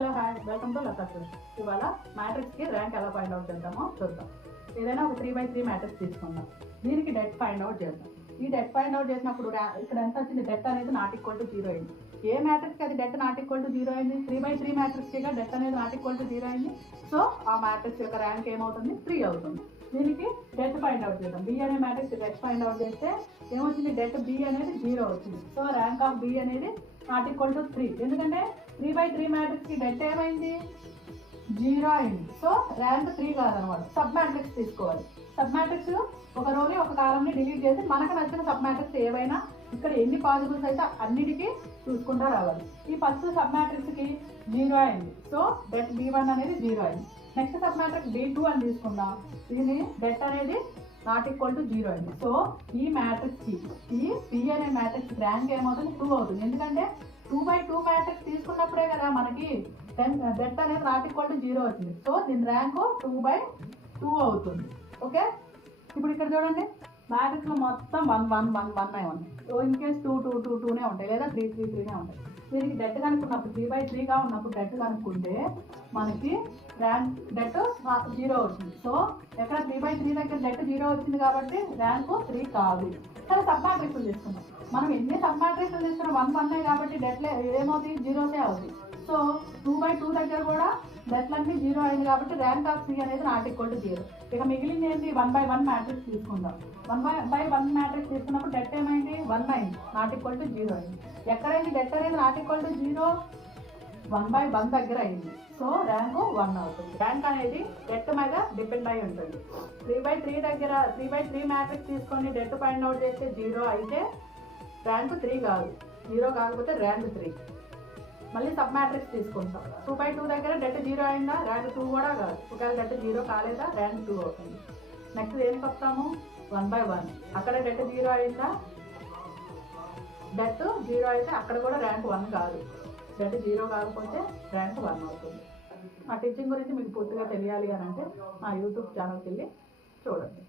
Hello hi welcome to Lata sir. ఇవాళ మ్యాట్రిక్స్కి rank ఎలా ఫైండ్ అవుట్ చేద్దామో చూద్దాం. ఏదైనా ఒక 3x3 మ్యాట్రిక్స్ తీసుకుందాం. దీనికి డెట్ ఫైండ్ అవుట్ చేద్దాం. ఈ డెట్ ఫైండ్ అవుట్ చేసినప్పుడు ఇక్కడ ఎంత వచ్చింది? డెట్ అనేది నాట్ ఈక్వల్ టు 0 అయింది. ఏ మ్యాట్రిక్స్కి అది డెట్ నాట్ ఈక్వల్ టు 0 అయింది? 3x3 మ్యాట్రిక్స్గా డెట్ అనేది నాట్ ఈక్వల్ టు 0 అయింది. సో ఆ మ్యాట్రిక్స్ యొక్క ర్యాంక్ ఏమవుతుంది? 3 అవుతుంది. దీనికి డెట్ ఫైండ్ అవుట్ చేద్దాం. బి అనే మ్యాట్రిక్స్ డెట్ ఫైండ్ అవుట్ చేస్తే ఏమొచ్చింది? డెట్ బి అనేది 0 వచ్చింది. సో ర్యాంక్ ఆఫ్ బి అనేది నాట్ ఈక్వల్ టు 3. ఎందుకంటే 3x3 మ్యాట్రిక్స్కి డెట్ ఏమైంది? 0 అయింది. సో ర్యాంక్ 3 కాదనమాట. సబ్ మ్యాట్రిక్స్ తీసుకోవాలి. సబ్ మ్యాట్రిక్స్ ఒక రోని ఒక కాలంని డిలీట్ చేసి మనకు నచ్చిన సబ్ మ్యాట్రిక్స్ ఏవైనా ఇక్కడ ఎన్ని పాజిబుల్స్ అయితే అన్నిటికీ చూసుకుంటూ రావాలి. ఈ ఫస్ట్ సబ్ మ్యాట్రిక్స్కి 0 అయింది. సో డెట్ B1 అనేది 0 అయింది. నెక్స్ట్ సబ్ మ్యాట్రిక్స్ B2 అని తీసుకుందాం. దీని డెట్ అనేది నాట్ ఈక్వల్ టు 0 అయింది. సో ఈ మ్యాట్రిక్స్కి ఈ P అనే మ్యాట్రిక్స్ ర్యాంక్ ఏమవుతుంది? 2 అవుతుంది. ఎందుకంటే 2x2 మ్యాట్రిక్స్ తీసుకున్నప్పుడే కదా మనకి డెట్ అనేది నాట్ ఈక్వల్ టు 0 వచ్చింది. సో దీని ర్యాంకు 2/2 అవుతుంది. ఓకే, ఇప్పుడు ఇక్కడ చూడండి, మ్యాట్రిక్స్లో మొత్తం 1 1 1 1 అయి ఉన్నాయి. సో ఇన్ కేస్ 2 2 2 2నే ఉంటాయి, లేదా 3 3 3నే ఉంటాయి. దీనికి డెట్ కనుక్కున్నప్పుడు 3x3గా ఉన్నప్పుడు డెట్ కనుక్కుంటే మనకి ర్యాంక్ డెట్ 0 వచ్చింది. సో ఎక్కడ 3x3 దగ్గర డెట్ 0 వచ్చింది కాబట్టి ర్యాంకు 3 కాదు. సరే, సబ్ మ్యాట్రిక్స్ తీసుకున్నాం. మనం ఎన్ని సబ్ మ్యాట్రిక్స్ తీసుకున్నాం? 1 1 కాబట్టి డెట్లే ఏమవుతుంది? 0సే అవుతుంది. సో 2x2 దగ్గర కూడా డెట్లన్నీ 0 అయింది కాబట్టి ర్యాంక్ ఆఫ్ C అనేది నాట్ ఈక్వల్ టు 0. ఇక మిగిలింది ఏంటి? 1/1 మ్యాట్రిక్స్ తీసుకుందాం. 1/1 మ్యాట్రిక్స్ తీసుకున్నప్పుడు డెట్ ఏమైంది? 1 అయింది, నాట్ ఈక్వల్ టు 0 అయింది. ఎక్కడైంది డెట్ అనేది నాట్ ఈక్వల్ టు 0? 1/1 దగ్గర అయింది. సో ర్యాంకు 1 అవుతుంది. ర్యాంక్ అనేది డెట్ మీద డిపెండ్ అయి ఉంటుంది. 3x3 దగ్గర 3x3 మ్యాట్రిక్స్ తీసుకొని డెట్ ఫైండ్ అవుట్ చేస్తే 0 అయితే ర్యాంకు 3 కాదు. 0 కాకపోతే ర్యాంక్ 3. మళ్ళీ సబ్ మ్యాట్రిక్స్ తీసుకుంటాం. 2x2 దగ్గర డెట్ 0 అయిందా? ర్యాంక్ 2 కూడా కాదు. ఒకవేళ డెట్ 0 కాలేదా? ర్యాంక్ 2 అవుతుంది. నెక్స్ట్ దేనికి వస్తాము? 1/1. అక్కడ డెట్ 0 అయిందా? డెట్ 0 అయితే అక్కడ కూడా ర్యాంక్ 1 కాదు. డెట్ 0 కాకపోతే ర్యాంక్ 1 అవుతుంది. ఆ టీచింగ్ గురించి మీకు పూర్తిగా తెలియాలి అని అంటే మా యూట్యూబ్ ఛానల్కి వెళ్ళి చూడండి.